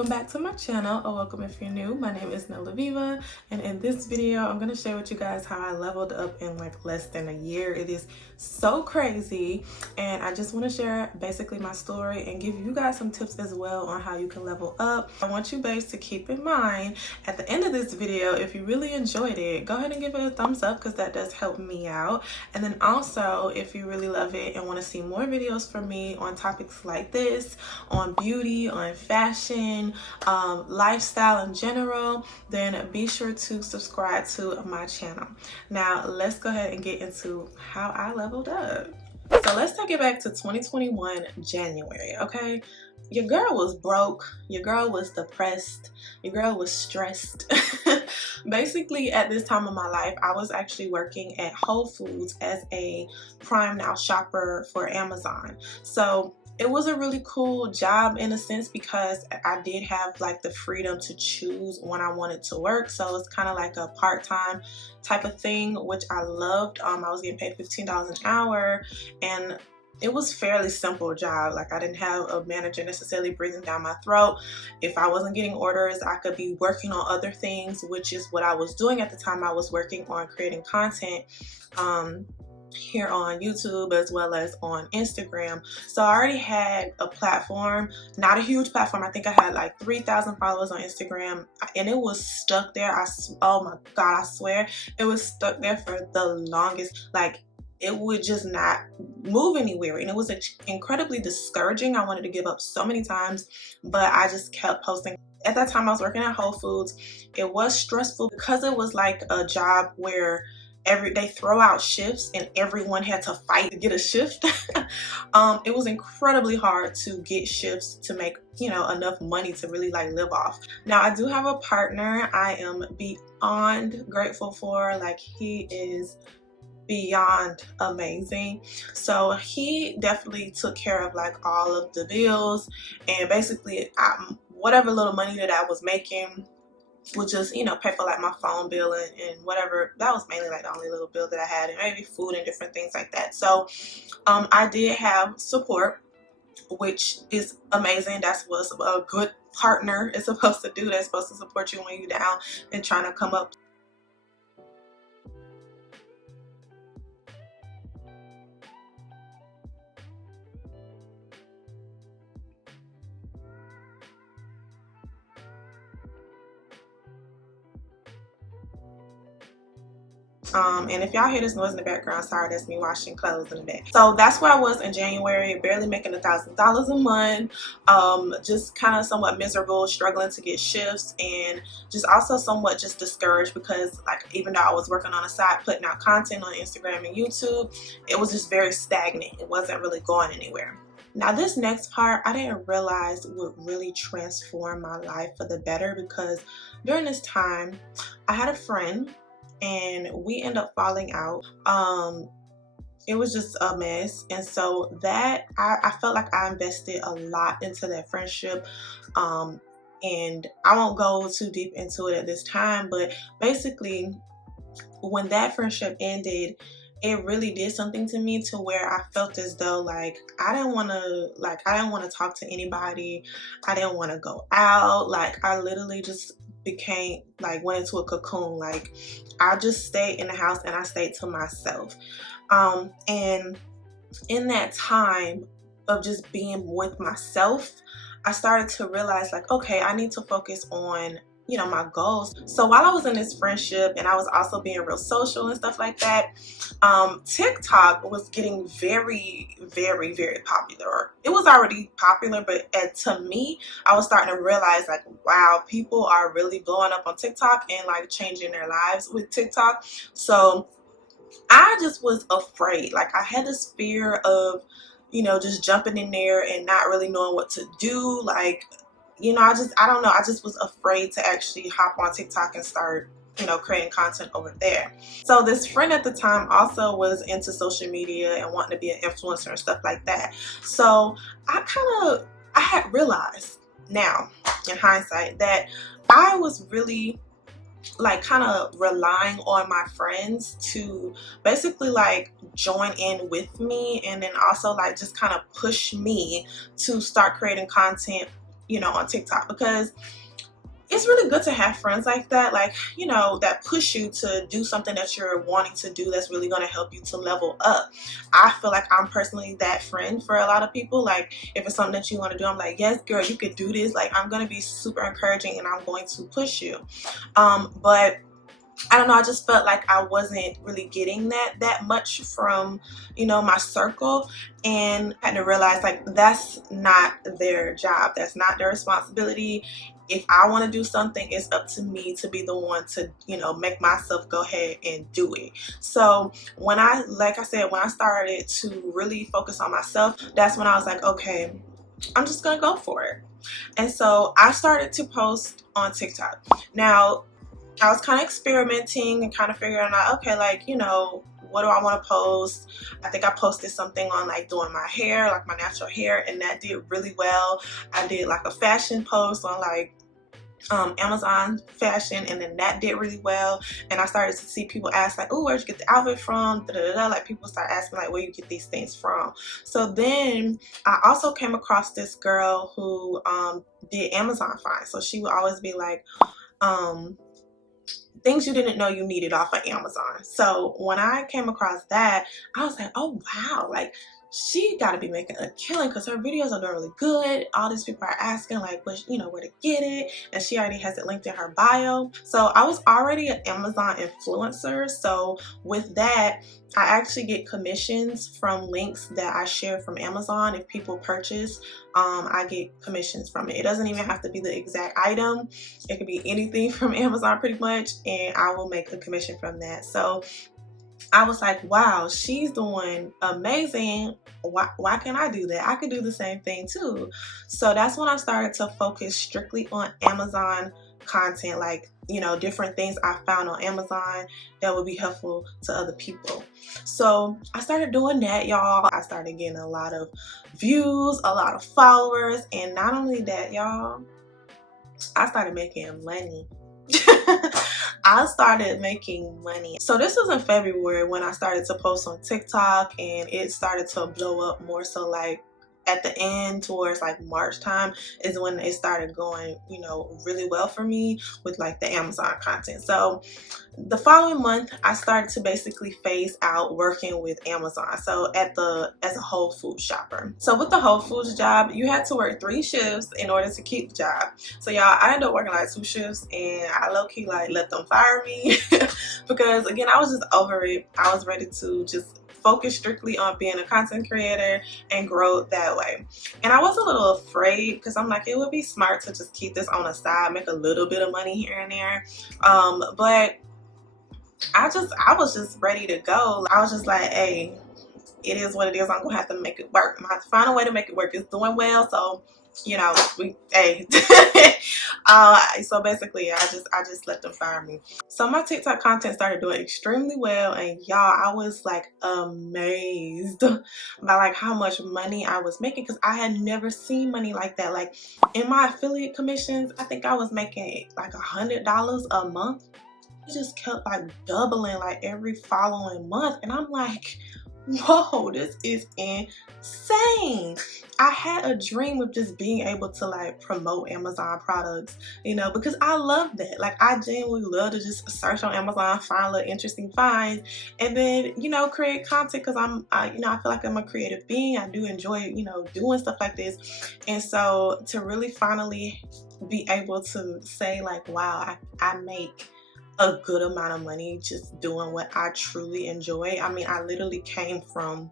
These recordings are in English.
welcome back to my channel, or welcome if you're new. My name is Nella Viva, and in this video I'm going to share with you guys how I leveled up in like less than a year. It is so crazy, and I just want to share basically my story and give you guys some tips as well on how you can level up. I want you babes to keep in mind at the end of this video, if you really enjoyed it, go ahead and give it a thumbs up because that does help me out. And then also, if you really love it and want to see more videos from me on topics like this, on beauty, on fashion, lifestyle in general, then be sure to subscribe to my channel. Now let's go ahead and get into how I leveled up. So let's take it back to 2021 January. Okay, your girl was broke, your girl was depressed, your girl was stressed. Basically, at this time of my life, I was actually working at Whole Foods as a Prime Now shopper for Amazon. So it was a really cool job in a sense because I did have like the freedom to choose when I wanted to work. So it's kind of like a part-time type of thing, which I loved. I was getting paid $15 an hour, and it was fairly simple job. Like, I didn't have a manager necessarily breathing down my throat. If I wasn't getting orders, I could be working on other things, which is what I was doing at the time. I was working on creating content here on YouTube as well as on Instagram. So I already had a platform, not a huge platform. I think I had like 3,000 followers on Instagram, and it was stuck there. Oh my God, I swear it was stuck there for the longest. Like, it would just not move anywhere, and it was incredibly discouraging. I wanted to give up so many times, but I just kept posting. At that time, I was working at Whole Foods. It was stressful because it was like a job where they throw out shifts and everyone had to fight to get a shift. It was incredibly hard to get shifts to make, enough money to really like live off. Now, I do have a partner I am beyond grateful for. Like, he is beyond amazing. So he definitely took care of like all of the bills, and basically whatever little money that I was making would just, pay for like my phone bill and whatever. That was mainly like the only little bill that I had, and maybe food and different things like that. So I did have support, which is amazing. That's what a good partner is supposed to do. They're supposed to support you when you're down and trying to come up. And if y'all hear this noise in the background, sorry, that's me washing clothes in the back. So that's where I was in January, barely making $1,000 a month, just kind of somewhat miserable, struggling to get shifts, and just also somewhat just discouraged because, like, even though I was working on a side, putting out content on Instagram and YouTube, it was just very stagnant. It wasn't really going anywhere. Now, this next part, I didn't realize would really transform my life for the better, because during this time, I had a friend and we ended up falling out. It was just a mess, and so that I felt like I invested a lot into that friendship, and I won't go too deep into it at this time, but basically when that friendship ended, it really did something to me to where I felt as though like I didn't want to talk to anybody. I didn't want to go out. Like, I literally just went into a cocoon. Like, I just stayed in the house and I stayed to myself. And in that time of just being with myself, I started to realize, like, okay, I need to focus on my goals. So while I was in this friendship and I was also being real social and stuff like that, TikTok was getting very, very, very popular. It was already popular, but to me, I was starting to realize, like, wow, people are really blowing up on TikTok and like changing their lives with TikTok. So I just was afraid. Like, I had this fear of, just jumping in there and not really knowing what to do. Like, I don't know. I just was afraid to actually hop on TikTok and start, creating content over there. So this friend at the time also was into social media and wanting to be an influencer and stuff like that. So I had realized now in hindsight that I was really like kind of relying on my friends to basically like join in with me, and then also like just kind of push me to start creating content on TikTok, because it's really good to have friends like that, like, that push you to do something that you're wanting to do that's really going to help you to level up. I feel like I'm personally that friend for a lot of people. Like, if it's something that you want to do, I'm like, yes, girl, you could do this. Like, I'm going to be super encouraging and I'm going to push you. But I don't know, I just felt like I wasn't really getting that much from, my circle, and I had to realize, like, that's not their job. That's not their responsibility. If I want to do something, it's up to me to be the one to, make myself go ahead and do it. So like I said, when I started to really focus on myself, that's when I was like, okay, I'm just going to go for it. And so I started to post on TikTok. Now, I was kind of experimenting and kind of figuring out, okay, like, what do I want to post? I think I posted something on like doing my hair, like my natural hair, and that did really well. I did like a fashion post on like Amazon fashion, and then that did really well. And I started to see people ask like, oh, where'd you get the outfit from? Like, people start asking like, where you get these things from. So then I also came across this girl who did Amazon finds. So she would always be like, things you didn't know you needed off of Amazon. So when I came across that, I was like, oh wow, like, she got to be making a killing, because her videos are doing really good. All these people are asking like, where to get it, and she already has it linked in her bio. So I was already an Amazon influencer. So with that, I actually get commissions from links that I share from Amazon. If people purchase, I get commissions from it. It doesn't even have to be the exact item. It could be anything from Amazon pretty much, and I will make a commission from that. So I was like, wow, she's doing amazing. Why can't I do that? I could do the same thing too. So that's when I started to focus strictly on Amazon content, like, different things I found on Amazon that would be helpful to other people. So I started doing that, y'all. I started getting a lot of views, a lot of followers, and not only that, y'all, I started making money. I started making money. So this was in February when I started to post on TikTok, and it started to blow up more. So like at the end, towards like March time, is when it started going, really well for me with like the Amazon content. So the following month, I started to basically phase out working with Amazon. So as a Whole Foods shopper. So with the Whole Foods job, you had to work 3 shifts in order to keep the job. So y'all, I ended up working like 2 shifts, and I low-key like let them fire me because again, I was just over it. I was ready to just focus strictly on being a content creator and grow that way. And I was a little afraid, because I'm like, it would be smart to just keep this on the side, make a little bit of money here and there. But I was just ready to go. I was just like, hey, it is what it is. I'm gonna have to make it work. I'm gonna have to find a way to make it work. It's doing well, so hey. So basically, I just let them fire me. So my TikTok content started doing extremely well, and y'all, I was like amazed by like how much money I was making, because I had never seen money like that. Like in my affiliate commissions, I think I was making like $100 a month. It just kept like doubling like every following month, and I'm like, whoa, this is insane. I had a dream of just being able to like promote Amazon products, because I love that. Like, I genuinely love to just search on Amazon, find little interesting finds, and then, create content, because I feel like I'm a creative being. I do enjoy, doing stuff like this. And so to really finally be able to say like, wow, I make a good amount of money just doing what I truly enjoy. I mean, I literally came from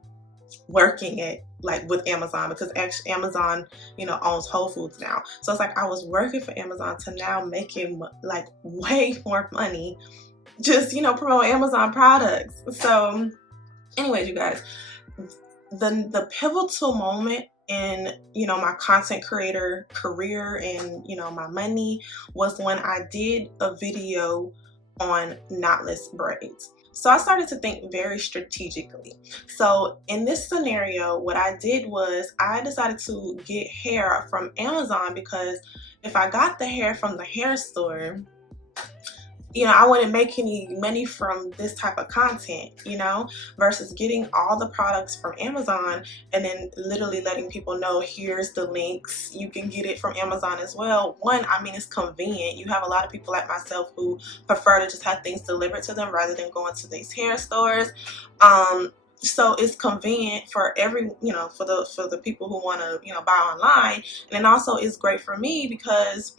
working at with Amazon, because actually Amazon owns Whole Foods now. So it's like I was working for Amazon to now making like way more money just promote Amazon products. So anyways, you guys, the pivotal moment in my content creator career and my money was when I did a video on knotless braids. So I started to think very strategically. So in this scenario, what I did was I decided to get hair from Amazon, because if I got the hair from the hair store, you know, I wouldn't make any money from this type of content, you know, versus getting all the products from Amazon and then literally letting people know here's the links. You can get it from Amazon as well. One, I mean, it's convenient. You have a lot of people like myself who prefer to just have things delivered to them rather than going to these hair stores. So it's convenient for every, you know, for the people who want to, you know, buy online. And then also it's great for me because,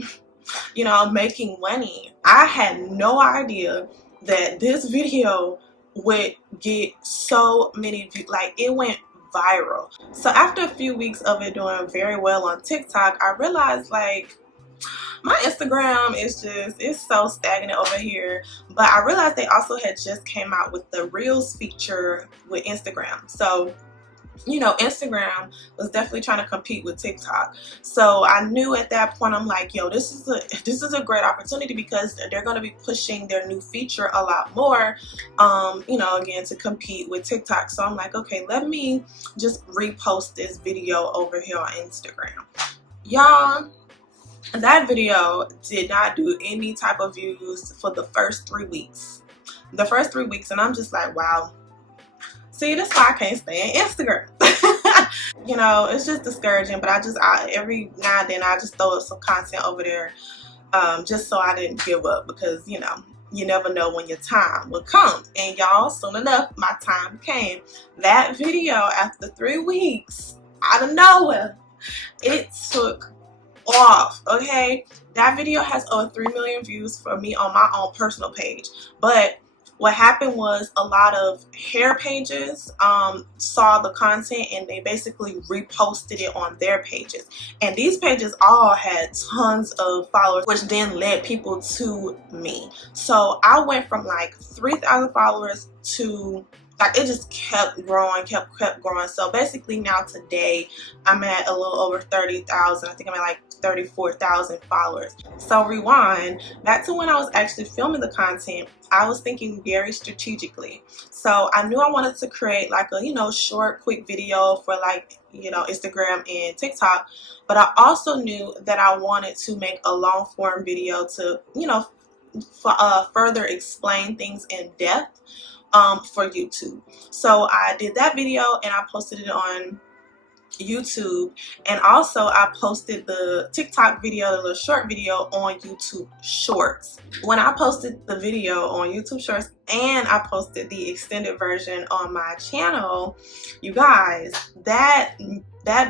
you know, making money. I had no idea that this video would get so many views. Like, it went viral. So after a few weeks of it doing very well on TikTok, I realized, like, my Instagram is just, it's so stagnant over here. But I realized they also had just came out with the Reels feature with Instagram. So, you know, Instagram was definitely trying to compete with TikTok. So I knew at that point, I'm like, yo, this is a great opportunity because they're going to be pushing their new feature a lot more, you know, again, to compete with TikTok. So I'm like, okay, let me just repost this video over here on Instagram. Y'all, that video did not do any type of views for the first 3 weeks. The first 3 weeks, and I'm just like, wow. See, that's why I can't stay on Instagram. You know, it's just discouraging, but every now and then I just throw up some content over there, just so I didn't give up, because, you know, you never know when your time will come. And y'all, soon enough, my time came. That video, after 3 weeks, out of nowhere, it took off. Okay, that video has over 3 million views for me on my own personal page. But what happened was a lot of hair pages saw the content and they basically reposted it on their pages. And these pages all had tons of followers, which then led people to me. So I went from like 3,000 followers to, like, it just kept growing, kept growing. So basically now today I'm at a little over 30,000. I think I'm at like 34,000 followers. So rewind back to when I was actually filming the content. I was thinking very strategically. So I knew I wanted to create like a, you know, short, quick video for, like, you know, Instagram and TikTok. But I also knew that I wanted to make a long form video to, you know, further explain things in depth for YouTube. So I did that video and I posted it on YouTube, and also I posted the TikTok video, the little short video, on YouTube Shorts. When I posted the video on YouTube Shorts and I posted the extended version on my channel, you guys, that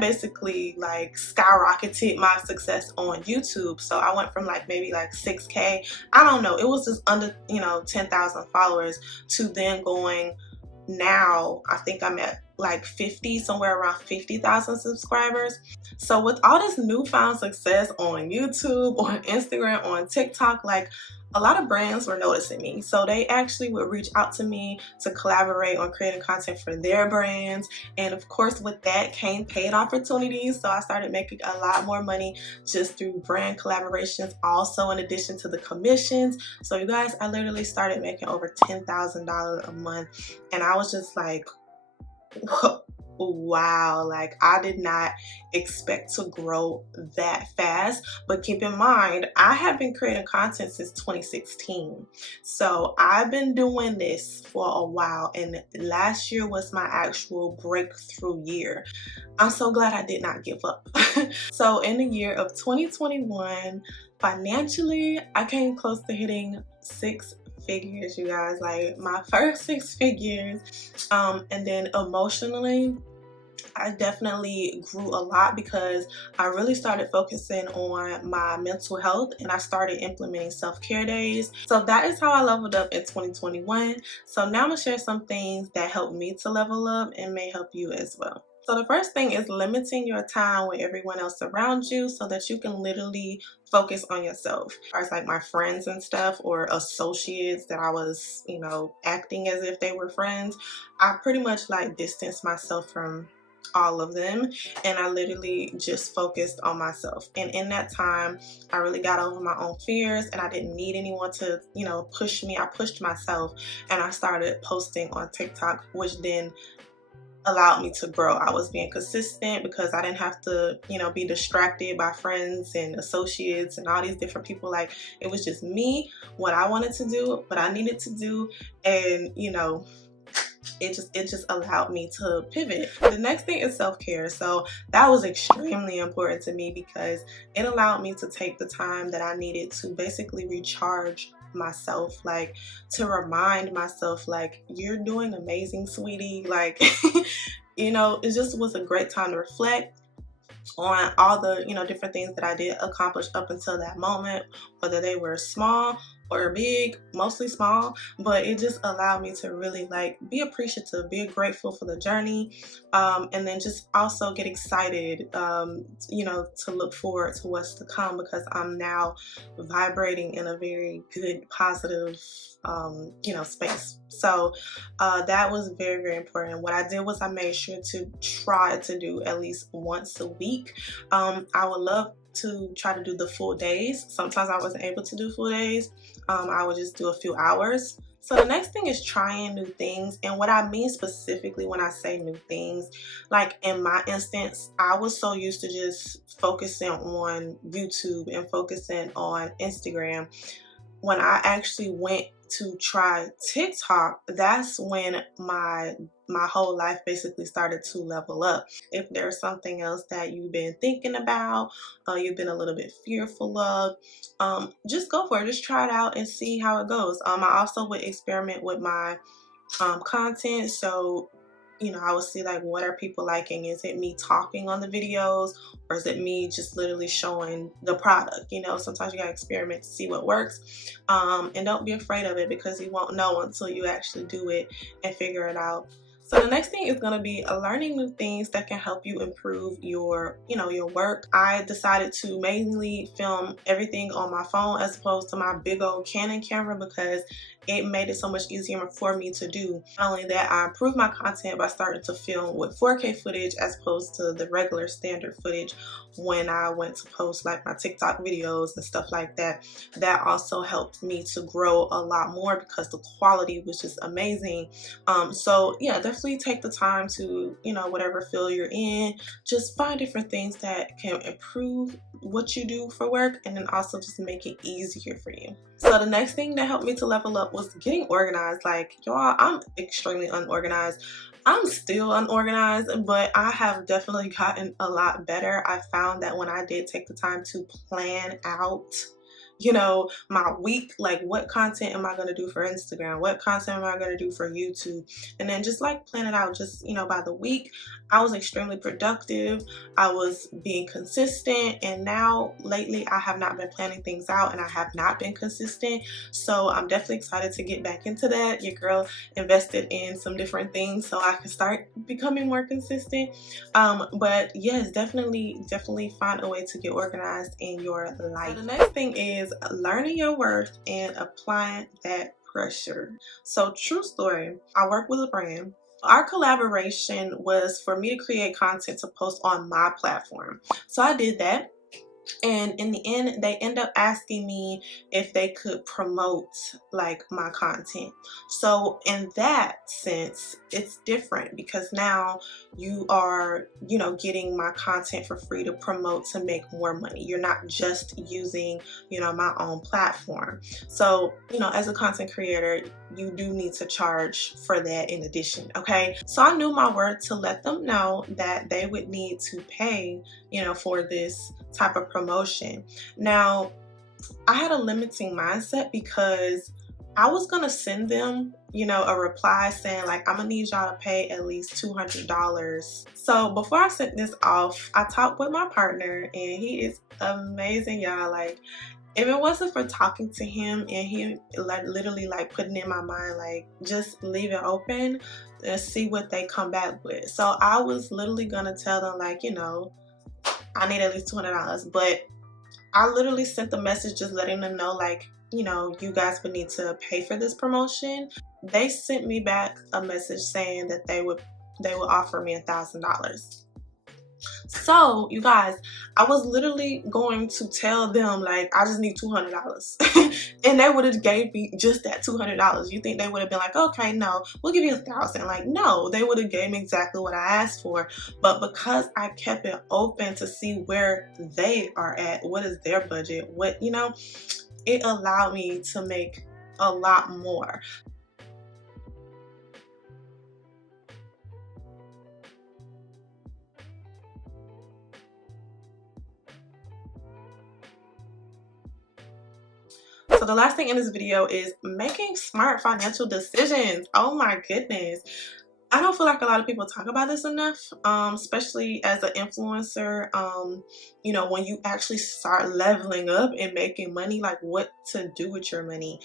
basically like skyrocketed my success on YouTube. So I went from like maybe like 6K, I don't know, it was just under, you know, 10,000 followers, to then going, now I think I'm at like 50, somewhere around 50,000 subscribers. So with all this newfound success on YouTube, on Instagram, on TikTok, like, a lot of brands were noticing me. So they actually would reach out to me to collaborate on creating content for their brands. And of course, with that came paid opportunities. So I started making a lot more money just through brand collaborations, also in addition to the commissions. So you guys, I literally started making over $10,000 a month. And I was just like, wow, like, I did not expect to grow that fast. But keep in mind, I have been creating content since 2016. So I've been doing this for a while, and last year was my actual breakthrough year. I'm so glad I did not give up. So in the year of 2021, financially, I came close to hitting 6 figures, you guys, like my first 6 figures. And then emotionally, I definitely grew a lot because I really started focusing on my mental health, and I started implementing self-care days. So that is how I leveled up in 2021. So now I'm gonna share some things that helped me to level up and may help you as well. So the first thing is limiting your time with everyone else around you so that you can literally focus on yourself. As like my friends and stuff, or associates that I was, you know, acting as if they were friends, I pretty much like distanced myself from all of them, and I literally just focused on myself. And in that time, I really got over my own fears, and I didn't need anyone to, you know, push me. I pushed myself, and I started posting on TikTok, which then allowed me to grow. I was being consistent because I didn't have to, be distracted by friends and associates and all these different people. Like, it was just me, what I wanted to do, what I needed to do, and it just allowed me to pivot. The next thing is self-care. So that was extremely important to me because it allowed me to take the time that I needed to basically recharge myself, like to remind myself, like, you're doing amazing, sweetie. Like, it just was a great time to reflect on all the different things that I did accomplish up until that moment, whether they were small or big, mostly small. But it just allowed me to really like be appreciative, be grateful for the journey, and then just also get excited, to look forward to what's to come, because I'm now vibrating in a very good, positive space. So that was very, very important. What I did was I made sure to try to do at least once a week. I would love to try to do the full days. Sometimes I wasn't able to do full days. I would just do a few hours. So the next thing is trying new things. And what I mean specifically when I say new things, like in my instance, I was so used to just focusing on YouTube and focusing on Instagram. When I actually went to try TikTok, that's when my whole life basically started to level up. If there's something else that you've been thinking about, you've been a little bit fearful of, just go for it. Just try it out and see how it goes. I also would experiment with my content. So I would see, like, what are people liking? Is it me talking on the videos, or is it me just literally showing the product? Sometimes you gotta experiment to see what works, and don't be afraid of it, because you won't know until you actually do it and figure it out. So the next thing is going to be learning new things that can help you improve your work. I decided to mainly film everything on my phone as opposed to my big old Canon camera, because it made it so much easier for me to do. Not only that, I improved my content by starting to film with 4K footage as opposed to the regular standard footage when I went to post like my TikTok videos and stuff like that. That also helped me to grow a lot more because the quality was just amazing. So yeah, definitely take the time to, whatever field you're in, just find different things that can improve what you do for work, and then also just make it easier for you. So the next thing that helped me to level up was getting organized. Like, y'all, I'm extremely unorganized. I'm still unorganized, but I have definitely gotten a lot better. I found that when I did take the time to plan out, my week, like what content am I going to do for Instagram? What content am I going to do for YouTube? And then just like plan it out, just, by the week, I was extremely productive. I was being consistent. And now lately I have not been planning things out and I have not been consistent. So I'm definitely excited to get back into that. Your girl invested in some different things so I can start becoming more consistent. But yes, definitely find a way to get organized in your life. So the next thing is learning your worth and applying that pressure. So true story, I work with a brand. Our collaboration was for me to create content to post on my platform. So I did that. And in the end, they end up asking me if they could promote like my content. So in that sense, it's different because now you are, getting my content for free to promote to make more money. You're not just using, my own platform. So, as a content creator, you do need to charge for that in addition. Okay. So I knew my worth to let them know that they would need to pay, for this type of promotion. Now, I had a limiting mindset because I was going to send them, a reply saying like, I'm going to need y'all to pay at least $200. So before I sent this off, I talked with my partner and he is amazing, y'all. Like, if it wasn't for talking to him and he literally like putting in my mind, like, just leave it open and see what they come back with. So I was literally going to tell them like, I need at least $200, but I literally sent the message just letting them know like, you guys would need to pay for this promotion. They sent me back a message saying that they would offer me $1,000. So you guys, I was literally going to tell them like I just need $200 and they would have gave me just that $200. You think they would have been like, okay, no, we'll give you 1,000? Like, no, they would have gave me exactly what I asked for. But because I kept it open to see where they are at, what is their budget, what, you know, it allowed me to make a lot more. So the last thing in this video is making smart financial decisions. Oh my goodness. I don't feel like a lot of people talk about this enough, especially as an influencer. You know, when you actually start leveling up and making money, like what to do with your money,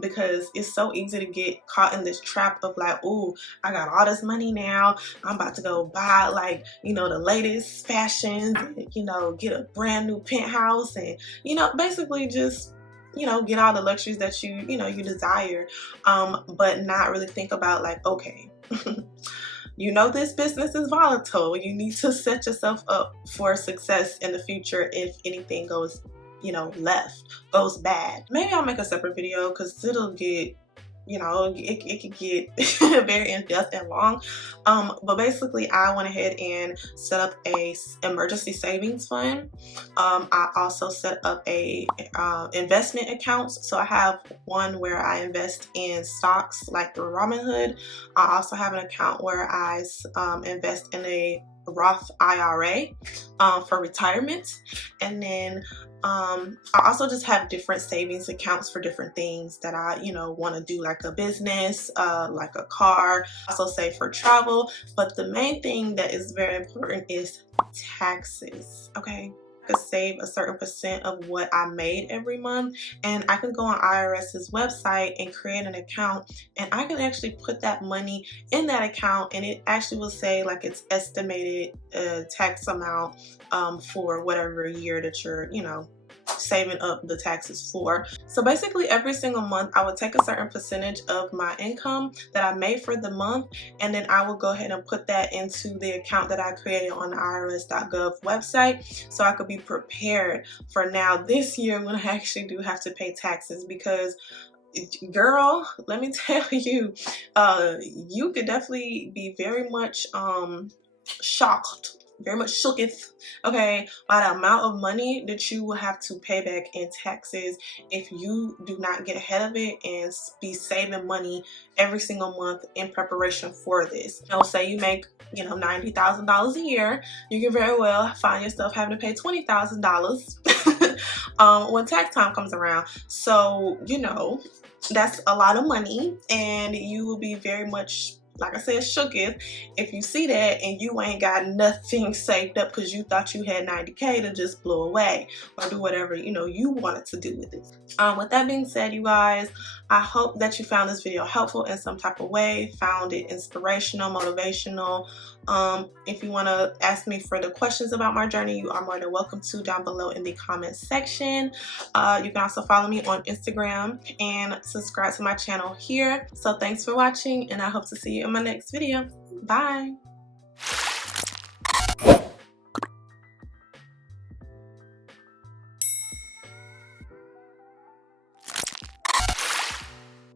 because it's so easy to get caught in this trap of like, oh, I got all this money now, I'm about to go buy like, you know, the latest fashions, and, you know, get a brand new penthouse, and, you know, basically just, you know, get all the luxuries that you know, you desire, but not really think about like, okay, you know, this business is volatile. You need to set yourself up for success in the future if anything goes, you know, goes bad. Maybe I'll make a separate video because it'll get, you know, it could get very in-depth and long, but basically I went ahead and set up a emergency savings fund. I also set up a investment accounts. So I have one where I invest in stocks like through Robinhood. I also have an account where I invest in a Roth IRA for retirement, and then I also just have different savings accounts for different things that I, you know, want to do, like a business, like a car, also save for travel. But the main thing that is very important is taxes, okay? I could save a certain percent of what I made every month, and I can go on IRS's website and create an account, and I can actually put that money in that account, and it actually will say like its estimated tax amount for whatever year that you're, you know, saving up the taxes for. So basically every single month I would take a certain percentage of my income that I made for the month, and then I will go ahead and put that into the account that I created on the irs.gov website, so I could be prepared for now this year when I actually do have to pay taxes. Because girl, let me tell you, you could definitely be very much shocked, very much shooketh, okay, by the amount of money that you will have to pay back in taxes if you do not get ahead of it and be saving money every single month in preparation for this. You know, say you make, you know, $90,000 a year, you can very well find yourself having to pay $20,000 when tax time comes around. So, you know, that's a lot of money, and you will be very much, like I said, shooketh if you see that and you ain't got nothing saved up because you thought you had 90K to just blow away or do whatever, you know, you wanted to do with it. With that being said, you guys, I hope that you found this video helpful in some type of way, found it inspirational, motivational. If you want to ask me further questions about my journey, you are more than welcome to down below in the comment section. You can also follow me on Instagram and subscribe to my channel here. So thanks for watching, and I hope to see you in my next video. Bye.